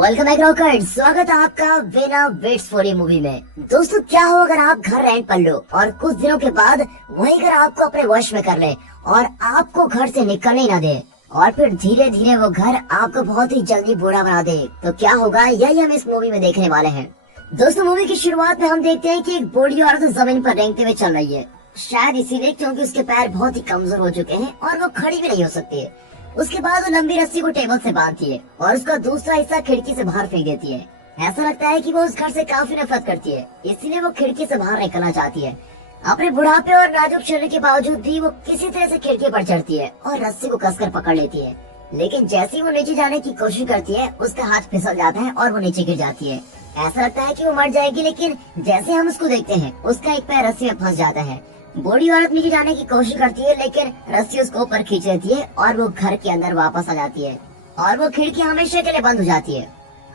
Welcome back rockers, स्वागत है आपका बिना वेट्स फॉर मूवी में। दोस्तों, क्या हो अगर आप घर रेंट पर लो और कुछ दिनों के बाद वही घर आपको अपने वश में कर ले और आपको घर से निकलने ना दे और फिर धीरे धीरे वो घर आपको बहुत ही जल्दी बूढ़ा बना दे, तो क्या होगा यही हम इस मूवी में देखने वाले हैं। दोस्तों, मूवी की शुरुआत में हम देखते हैं कि एक बूढ़ी औरत जमीन पर रेंगते हुए चल रही है, शायद इसीलिए क्योंकि उसके पैर बहुत ही कमजोर हो चुके हैं और वो खड़ी भी नहीं हो सकती है। उसके बाद वो लंबी रस्सी को टेबल से बांधती है और उसका दूसरा हिस्सा खिड़की से बाहर फेंक देती है। ऐसा लगता है कि वो उस घर से काफी नफरत करती है, इसीलिए वो खिड़की से बाहर निकलना चाहती है। अपने बुढ़ापे और नाजुक शरीर के बावजूद भी वो किसी तरह से खिड़की पर चढ़ती है और रस्सी को कसकर पकड़ लेती है। लेकिन जैसे ही वो नीचे जाने की कोशिश करती है, उसका हाथ फिसल जाता है और वो नीचे गिर जाती है। ऐसा लगता है कि वो मर जाएगी, लेकिन जैसे हम उसको देखते हैं, उसका एक पैर रस्सी में फंस जाता है। बूढ़ी औरत नीचे जाने की कोशिश करती है, लेकिन रस्सी उसको ऊपर खींच लेती है और वो घर के अंदर वापस आ जाती है और वो खिड़की हमेशा के लिए बंद हो जाती है।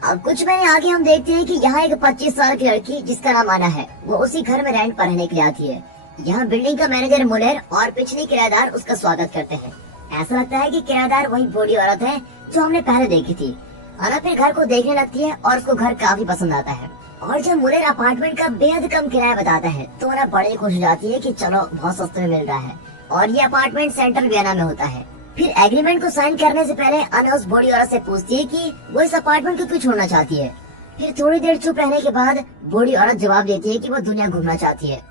अब कुछ महीने आगे हम देखते हैं कि यहाँ एक 25 साल की लड़की जिसका नाम आना है, वो उसी घर में रेंट पर रहने के लिए आती है। यहाँ बिल्डिंग का मैनेजर मुलेर और पिछले किराएदार उसका स्वागत करते हैं। ऐसा लगता है कि किराएदार वही बूढ़ी औरत है जो हमने पहले देखी थी। अना फिर घर को देखने लगती है और उसको घर काफी पसंद आता है और जब मुलेर अपार्टमेंट का बेहद कम किराया बताता है तो अना बड़ी खुश हो जाती है कि चलो बहुत सस्ते में मिल रहा है और ये अपार्टमेंट सेंट्रल वियना में होता है। फिर एग्रीमेंट को साइन करने से पहले अना उस बूढ़ी औरत से पूछती है कि वो इस अपार्टमेंट को क्यों छोड़ना चाहती है। फिर थोड़ी देर चुप रहने के बाद बूढ़ी औरत जवाब देती है कि वो दुनिया घूमना चाहती है।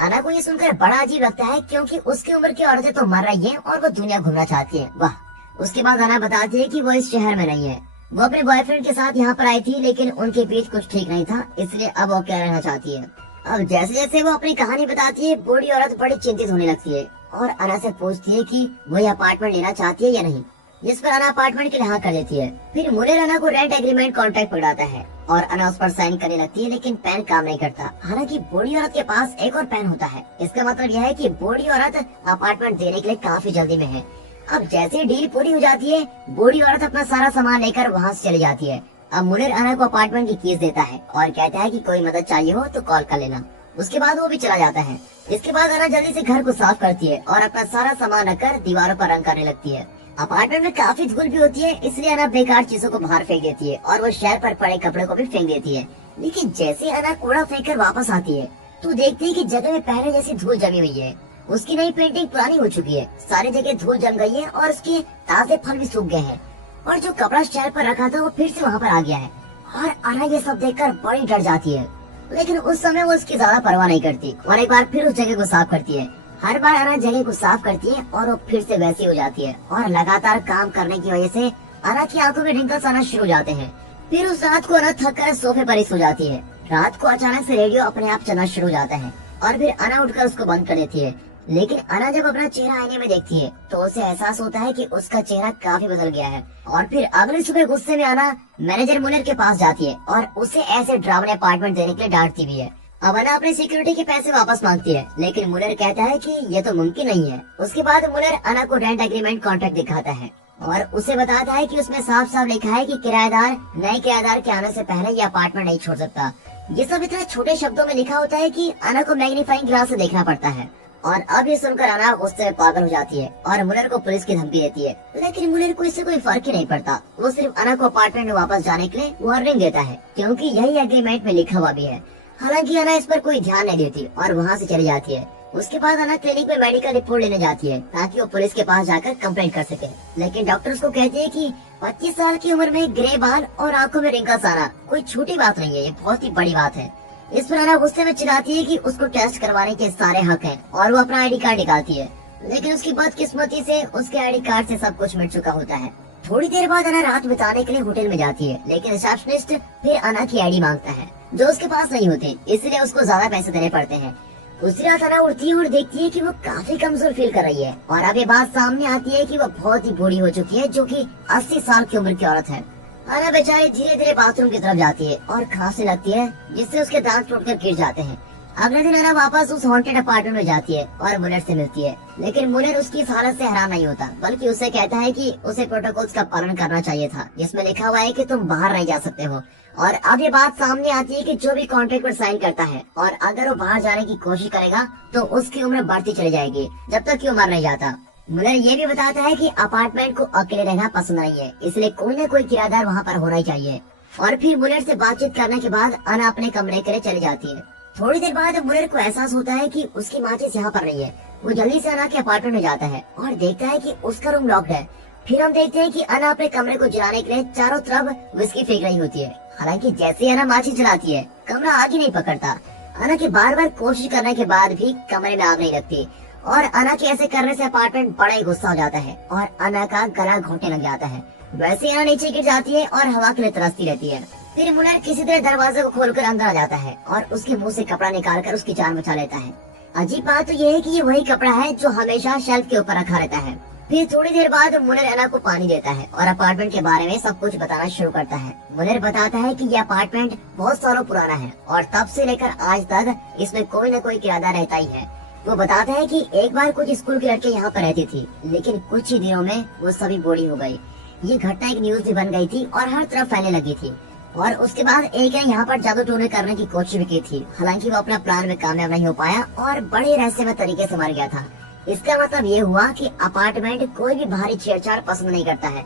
अना को ये सुनकर बड़ा अजीब लगता है क्योंकि उसकी उम्र की औरतें तो मर रही हैं और वो दुनिया घूमना चाहती है। वाह। उसके बाद अना बताती है कि वो इस शहर में नहीं है, वो अपने बॉयफ्रेंड के साथ यहाँ पर आई थी, लेकिन उनके बीच कुछ ठीक नहीं था, इसलिए अब वो क्या रहना चाहती है। अब जैसे जैसे वो अपनी कहानी बताती है, बूढ़ी औरत बड़ी चिंतित होने लगती है और अना से पूछती है कि वो ये अपार्टमेंट लेना चाहती है या नहीं, जिस पर अना अपार्टमेंट के लिए हाँ कर देती है। फिर मुलेर अना को रेंट एग्रीमेंट कॉन्ट्रैक्ट पकड़ाता है और अना उस पर साइन करने लगती है, लेकिन पेन काम नहीं करता। हालांकि बूढ़ी औरत के पास एक और पेन होता है। इसका मतलब यह है कि बूढ़ी औरत अपार्टमेंट देने के लिए काफी जल्दी में है। अब जैसे डील पूरी हो जाती है, बूढ़ी औरत अपना सारा सामान लेकर वहाँ से चली जाती है। अब मुलेर अना को अपार्टमेंट की कीज देता है और कहता है कि कोई मदद चाहिए हो तो कॉल कर लेना। उसके बाद वो भी चला जाता है। इसके बाद अना जल्दी से घर को साफ करती है और अपना सारा सामान रखकर दीवारों पर रंग करने लगती है। अपार्टमेंट में काफी धूल भी होती है, इसलिए अना बेकार चीजों को बाहर फेंक देती है और वो शहर पर पड़े कपड़े को भी फेंक देती है। लेकिन जैसे अना कूड़ा फेंक कर वापस आती है तो देखती है कि जगह में पहले जैसी धूल जमी हुई है। उसकी नई पेंटिंग पुरानी हो चुकी है, सारी जगह धूल जम गई है और उसके ताजे फल भी सूख गए हैं और जो कपड़ा शहर पर रखा था वो फिर से वहाँ पर आ गया है। और अना ये सब देखकर बड़ी डर जाती है, लेकिन उस समय वो उसकी ज्यादा परवाह नहीं करती और एक बार फिर उस जगह को साफ करती है। हर बार अना जगह को साफ करती है और वो फिर से वैसी हो जाती है और लगातार काम करने की वजह से अना की आंखों में रिंकल्स आना शुरू हो जाते हैं। फिर उस रात को अना थक कर सोफे पर ही सो जाती है। रात को अचानक से रेडियो अपने आप चलना शुरू हो जाता है और फिर अना उठकर उसको बंद कर देती है। लेकिन अना जब अपना चेहरा आईने में देखती है तो उसे एहसास होता है कि उसका चेहरा काफी बदल गया है। और फिर अगली सुबह गुस्से में अना मैनेजर मुलेर के पास जाती है और उसे ऐसे ड्रावने अपार्टमेंट देने के लिए डांटती भी है। अब अना अपने सिक्योरिटी के पैसे वापस मांगती है, लेकिन मुलेर कहता है कि ये तो मुमकिन नहीं है। उसके बाद मुलेर अना को रेंट एग्रीमेंट कॉन्ट्रैक्ट दिखाता है और उसे बताता है कि उसमें साफ साफ लिखा है कि किराएदार नए किराएदार के आने से पहले ये अपार्टमेंट नहीं छोड़ सकता। ये सब इतने छोटे शब्दों में लिखा होता है कि अना को मैग्नीफाइंग ग्लास से देखना पड़ता है। और अब ये सुनकर अना गुस्से में पागल हो जाती है और मुलेर को पुलिस की धमकी देती है, लेकिन मुलेर को इससे कोई फर्क ही नहीं पड़ता। वो सिर्फ अना को अपार्टमेंट में वापस जाने के लिए वार्निंग देता है, क्योंकि यही एग्रीमेंट में लिखा हुआ भी है। हालांकि अना इस पर कोई ध्यान नहीं देती और वहाँ से चली जाती है। उसके बाद अना क्लिनिक में मेडिकल रिपोर्ट लेने जाती है ताकि वो पुलिस के पास जाकर कंप्लेंट कर सके, लेकिन डॉक्टर उसको कहते हैं कि 25 साल की उम्र में ग्रे बाल और आंखों में रिंकल्स आना कोई छोटी बात नहीं है, ये बहुत ही बड़ी बात है। इस पर अना गुस्से में चिल्लाती है कि उसको टेस्ट करवाने के सारे हक हैं और वो अपना आईडी कार्ड निकालती है, लेकिन उसकी बदकिस्मती से उसके आईडी कार्ड से सब कुछ मिट चुका होता है। थोड़ी देर बाद अना रात बिताने के लिए होटल में जाती है, लेकिन रिसेप्शनिस्ट फिर अना की आईडी मांगता है जो उसके पास नहीं होते, इसलिए उसको ज्यादा पैसे देने पड़ते हैं। दूसरी रात अना उठती है और देखती है कि वो काफी कमजोर फील कर रही है और अब ये बात सामने आती है कि वो बहुत ही बूढ़ी हो चुकी है, जो कि 80 साल की उम्र की औरत है। अना बेचारी धीरे धीरे बाथरूम की तरफ जाती है और खांसने लगती है, जिससे उसके दांत टूटकर गिर जाते हैं। अगले दिन अना वापस उस हॉन्टेड अपार्टमेंट में जाती है और मुलेर से मिलती है, लेकिन मुलेर उसकी इस हालत से हैरान नहीं होता, बल्कि उसे कहता है कि उसे प्रोटोकॉल्स का पालन करना चाहिए था, जिसमें लिखा हुआ है कि तुम बाहर नहीं जा सकते हो। और अब ये बात सामने आती है कि जो भी कॉन्ट्रैक्ट पर साइन करता है और अगर वो बाहर जाने की कोशिश करेगा तो उसकी उम्र बढ़ती चली जाएगी जब तक कि वो मर नहीं जाता। मुलेर ये भी बताता है कि अपार्टमेंट को अकेले रहना पसंद नहीं है, इसलिए कोई न कोई किराएदार वहाँ पर होना ही चाहिए। और फिर मुनर से बातचीत करने के बाद अना अपने कमरे के लिए चली जाती है। थोड़ी देर बाद मुनर को एहसास होता है कि उसकी माचिस यहाँ पर नहीं है। वो जल्दी से अना के अपार्टमेंट में जाता है और देखता है कि उसका रूम लॉक्ड है। फिर हम देखते हैं कि अना अपने कमरे को जलाने के लिए चारों तरफ विस्की फेंक रही होती है। हालांकि जैसे ही अना माचिस जलाती है, कमरा आग ही नहीं पकड़ता। अना के बार बार कोशिश करने के बाद भी कमरे में आग नहीं लगती और अना के ऐसे करने से अपार्टमेंट बड़ा ही गुस्सा हो जाता है और अना का गला घोटने लग जाता है। वैसे अना नीचे गिर जाती है और हवा के लिए तरसती रहती है। फिर मुनर किसी तरह दरवाजे को खोलकर अंदर आ जाता है और उसके मुंह से कपड़ा निकालकर उसकी जान बचा लेता है। अजीब बात तो ये है कि ये वही कपड़ा है जो हमेशा शेल्फ के ऊपर रखा रहता है। फिर थोड़ी देर बाद मुनर अना को पानी देता है और अपार्टमेंट के बारे में सब कुछ बताना शुरू करता है। मुनर बताता है कि यह अपार्टमेंट बहुत सालों पुराना है और तब से लेकर आज तक इसमें कोई न कोई किराएदार रहता ही है। वो बताता है कि एक बार कुछ स्कूल की लड़के यहाँ पर रहती थी, लेकिन कुछ ही दिनों में वो सभी बूढ़ी हो गई। ये घटना एक न्यूज भी बन गई थी और हर तरफ फैलने लगी थी। और उसके बाद एक ने यहाँ पर जादू टोने करने की कोशिश भी की थी। हालांकि वो अपना प्लान में कामयाब नहीं हो पाया और बड़े रहस्यमय तरीके से मर गया था। इसका मतलब ये हुआ कि अपार्टमेंट कोई भी भारी छेड़छाड़ पसंद नहीं करता है,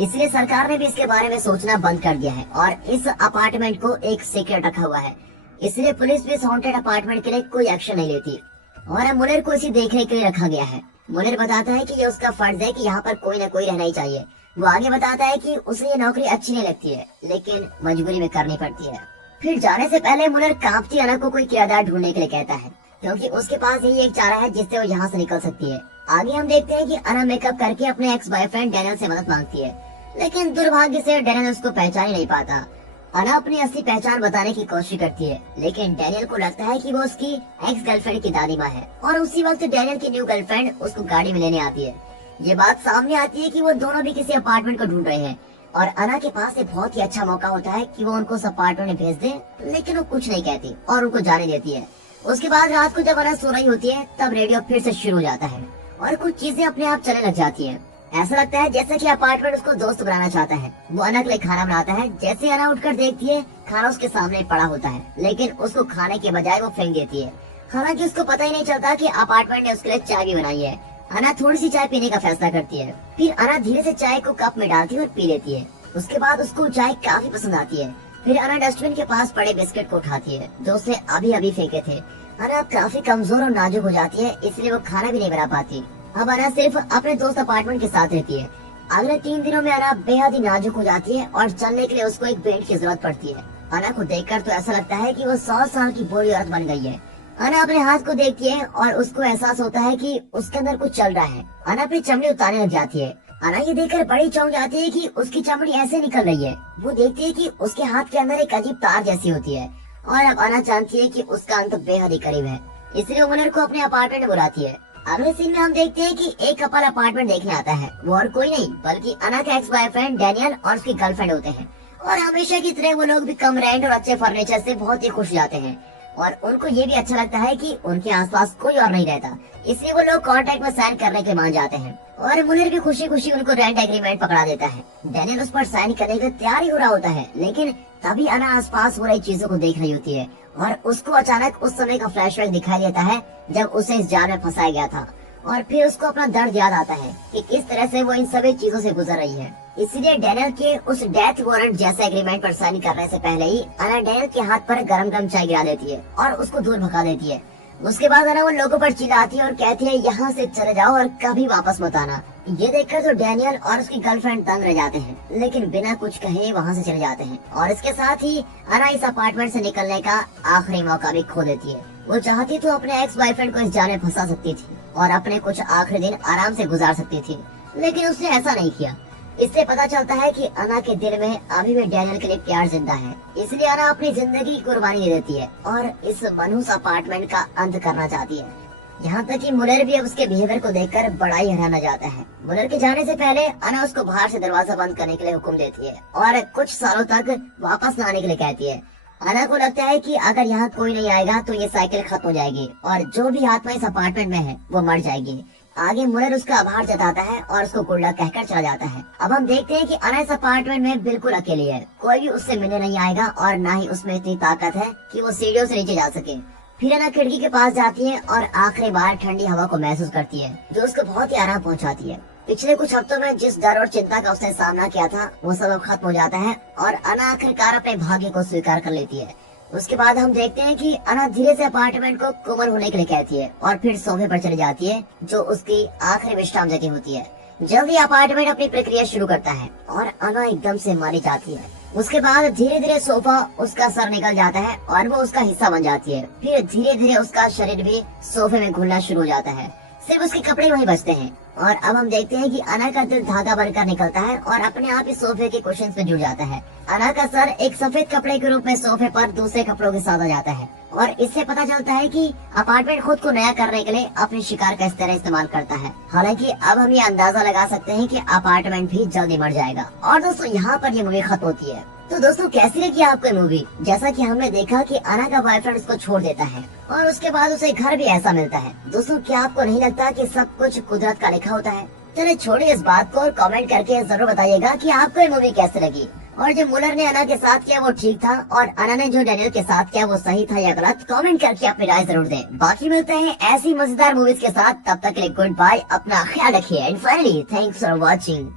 इसलिए सरकार ने भी इसके बारे में सोचना बंद कर दिया है और इस अपार्टमेंट को एक सीक्रेट रखा हुआ है। इसलिए पुलिस भी इस हॉन्टेड अपार्टमेंट के लिए कोई एक्शन नहीं लेती और मुनर को इसे देखने के लिए रखा गया है। मुनर बताता है कि ये उसका फर्ज है कि यहाँ पर कोई न कोई रहना ही चाहिए। वो आगे बताता है कि उसे ये नौकरी अच्छी नहीं लगती है, लेकिन मजबूरी में करनी पड़ती है। फिर जाने से पहले मुनर कांपती अना को कोई किराएदार ढूंढने के लिए कहता है, क्योंकि उसके पास यही एक चारा है जिससे वो यहाँ से निकल सकती है। आगे हम देखते हैं कि अना मेकअप करके अपने एक्स बॉयफ्रेंड डैनियल से मदद मांगती है, लेकिन दुर्भाग्य से डैनियल उसको पहचान ही नहीं पाता। अना अपनी असली पहचान बताने की कोशिश करती है, लेकिन डैनियल को लगता है कि वो उसकी एक्स गर्लफ्रेंड की दादी माँ है और उसी वक्त डैनियल की न्यू गर्लफ्रेंड उसको गाड़ी में लेने आती है। ये बात सामने आती है कि वो दोनों भी किसी अपार्टमेंट को ढूंढ रहे हैं और अना के पास एक बहुत ही अच्छा मौका होता है कि वो उनको उस अपार्टमेंट में भेज दे, लेकिन वो कुछ नहीं कहती और उनको जाने देती है। उसके बाद रात को जब अना सो रही होती है तब रेडियो फिर से शुरू हो जाता है और कुछ चीजें अपने आप चलने लग जाती हैं। ऐसा लगता है जैसे कि अपार्टमेंट उसको दोस्त बनाना चाहता है। वो अना के लिए खाना बनाता है। जैसे अना उठकर देखती है, खाना उसके सामने पड़ा होता है, लेकिन उसको खाने के बजाय वो फेंक देती है। हालांकि उसको पता ही नहीं चलता कि अपार्टमेंट ने उसके लिए चाय भी बनाई है। अना थोड़ी सी चाय पीने का फैसला करती है। फिर अना धीरे से चाय को कप में डालती है और पी लेती है। उसके बाद उसको चाय काफी पसंद आती है। फिर अना डस्टबिन के पास पड़े बिस्किट को उठाती है जो उसने अभी अभी फेंके थे। अना काफी कमजोर और नाजुक हो जाती है, इसलिए वो खाना भी नहीं बना पाती। अब अना सिर्फ अपने दोस्त अपार्टमेंट के साथ रहती है। अगले 3 दिनों में अना बेहद ही नाजुक हो जाती है और चलने के लिए उसको एक बेल्ट की जरूरत पड़ती है। अना को देखकर तो ऐसा लगता है कि वो 100 साल की बूढ़ी औरत बन गई है। अना अपने हाथ को देखती है और उसको एहसास होता है कि उसके अंदर कुछ चल रहा है। अना अपनी चमड़ी उतारने लग जाती है। अना ये देखकर बड़ी चौंक जाती है कि उसकी चमड़ी ऐसे निकल रही है। वो देखती है कि उसके हाथ के अंदर एक अजीब तार जैसी होती है और अब अना जानती है कि उसका अंत बेहद ही करीब है, इसलिए वो मुनर को अपने अपार्टमेंट में बुलाती है। अगले सीन में हम देखते हैं कि एक कपल अपार्टमेंट देखने आता है। वो और कोई नहीं बल्कि अना का एक्स बॉयफ्रेंड डैनियल और उसकी गर्लफ्रेंड होते हैं और हमेशा की तरह वो लोग भी कम रेंट और अच्छे फर्नीचर से बहुत ही खुश जाते हैं और उनको ये भी अच्छा लगता है कि उनके आसपास कोई और नहीं रहता, इसलिए वो लोग कॉन्ट्रैक्ट में साइन करने के मान जाते हैं और मुनर भी खुशी खुशी उनको रेंट एग्रीमेंट पकड़ा देता है। डैनियल उस पर साइन करने के तैयार ही हो रहा होता है, लेकिन तभी अना आसपास हो रही चीजों को देख रही होती है और उसको अचानक उस समय का फ्लैशबैक दिखाई देता है जब उसे इस जाल में फंसाया गया था और फिर उसको अपना दर्द याद आता है कि किस तरह से वो इन सभी चीजों से गुजर रही है। इसलिए डैनियल के उस डेथ वारंट जैसे एग्रीमेंट पर साइन करने से पहले ही अना डैनियल के हाथ पर गरम गरम चाय गिरा देती है और उसको दूर भगा देती है। उसके बाद अना उन लोगों पर चिल्लाती है और कहती है यहाँ से चले जाओ और कभी वापस मत आना। ये देखकर तो डैनियल और उसकी गर्लफ्रेंड तंग रह जाते हैं, लेकिन बिना कुछ कहे वहाँ से चले जाते हैं और इसके साथ ही अना इस अपार्टमेंट से निकलने का आखिरी मौका भी खो देती है। वो चाहती तो अपने एक्स बॉयफ्रेंड को इस जाल में फंसा सकती थी और अपने कुछ आखिरी दिन आराम से गुजार सकती थी, लेकिन उसने ऐसा नहीं किया। इससे पता चलता है कि अना के दिल में अभी भी डैनियल के लिए प्यार जिंदा है, इसलिए अना अपनी जिंदगी की कुर्बानी दे देती है और इस मनहूस अपार्टमेंट का अंत करना चाहती है। यहाँ तक कि मुनर भी अब उसके बिहेवियर को देखकर बड़ा ही हैरान जाता है। मुनर के जाने से पहले अना उसको बाहर से दरवाजा बंद करने के लिए हुक्म देती है और कुछ सालों तक वापस न आने के लिए कहती है। अना को लगता है कि अगर यहाँ कोई नहीं आएगा तो ये साइकिल खत्म हो जाएगी और जो भी आत्मा इस अपार्टमेंट में है वो मर जाएगी। आगे मुनर उसका आभार जताता है और उसको गुल्डा कहकर चला जाता है। अब हम देखते हैं कि अना इस अपार्टमेंट में बिल्कुल अकेली है। कोई भी उससे मिलने नहीं आएगा और न ही उसमें इतनी ताकत है कि वो सीढ़ियों से नीचे जा सके। फिर अना खिड़की के पास जाती है और आखिरी बार ठंडी हवा को महसूस करती है जो उसको बहुत ही आराम पहुंचाती है। पिछले कुछ हफ्तों में जिस डर और चिंता का उसने सामना किया था वो सब अब खत्म हो जाता है और अना आखिरकार अपने भाग्य को स्वीकार कर लेती है। उसके बाद हम देखते हैं कि अना धीरे से अपार्टमेंट को कोमल होने के लिए कहती है और फिर सोफे पर चली जाती है जो उसकी आखिरी विश्राम जगह होती है। जल्दी अपार्टमेंट अपनी प्रक्रिया शुरू करता है और अना एकदम से मारी जाती है। उसके बाद धीरे धीरे सोफा उसका सर निकल जाता है और वो उसका हिस्सा बन जाती है। फिर धीरे धीरे उसका शरीर भी सोफे में घुलना शुरू हो जाता है, सिर्फ उसके कपड़े वहीं बचते हैं। और अब हम देखते हैं कि अना का दिल धागा बनकर निकलता है और अपने आप ही सोफे के कुशन में जुड़ जाता है। अना का सर एक सफेद कपड़े के रूप में सोफे पर दूसरे कपड़ों के साथ आ जाता है और इससे पता चलता है कि अपार्टमेंट खुद को नया करने के लिए अपने शिकार का इस तरह इस्तेमाल करता है। हालांकि अब हम ये अंदाजा लगा सकते हैं कि अपार्टमेंट भी जल्दी मर जाएगा। और दोस्तों यहाँ पर ये मूवी खत्म होती है। तो दोस्तों कैसी लगी आपको मूवी? जैसा कि हमने देखा कि अना का बॉयफ्रेंड उसको छोड़ देता है और उसके बाद उसे घर भी ऐसा मिलता है। दोस्तों क्या आपको नहीं लगता कि सब कुछ कुदरत का लिखा होता है? चलिए छोड़िए इस बात को और कमेंट करके जरूर बताइएगा कि आपको ये मूवी कैसी लगी और जो मुलर ने अना के साथ किया वो ठीक था और अना ने जो डैनियल के साथ किया वो सही था या गलत? कमेंट करके अपनी राय जरूर दें। बाकी मिलते हैं ऐसी मजेदार मूवीज के साथ, तब तक के लिए गुड बाय, अपना ख्याल रखिए and finally thanks for watching.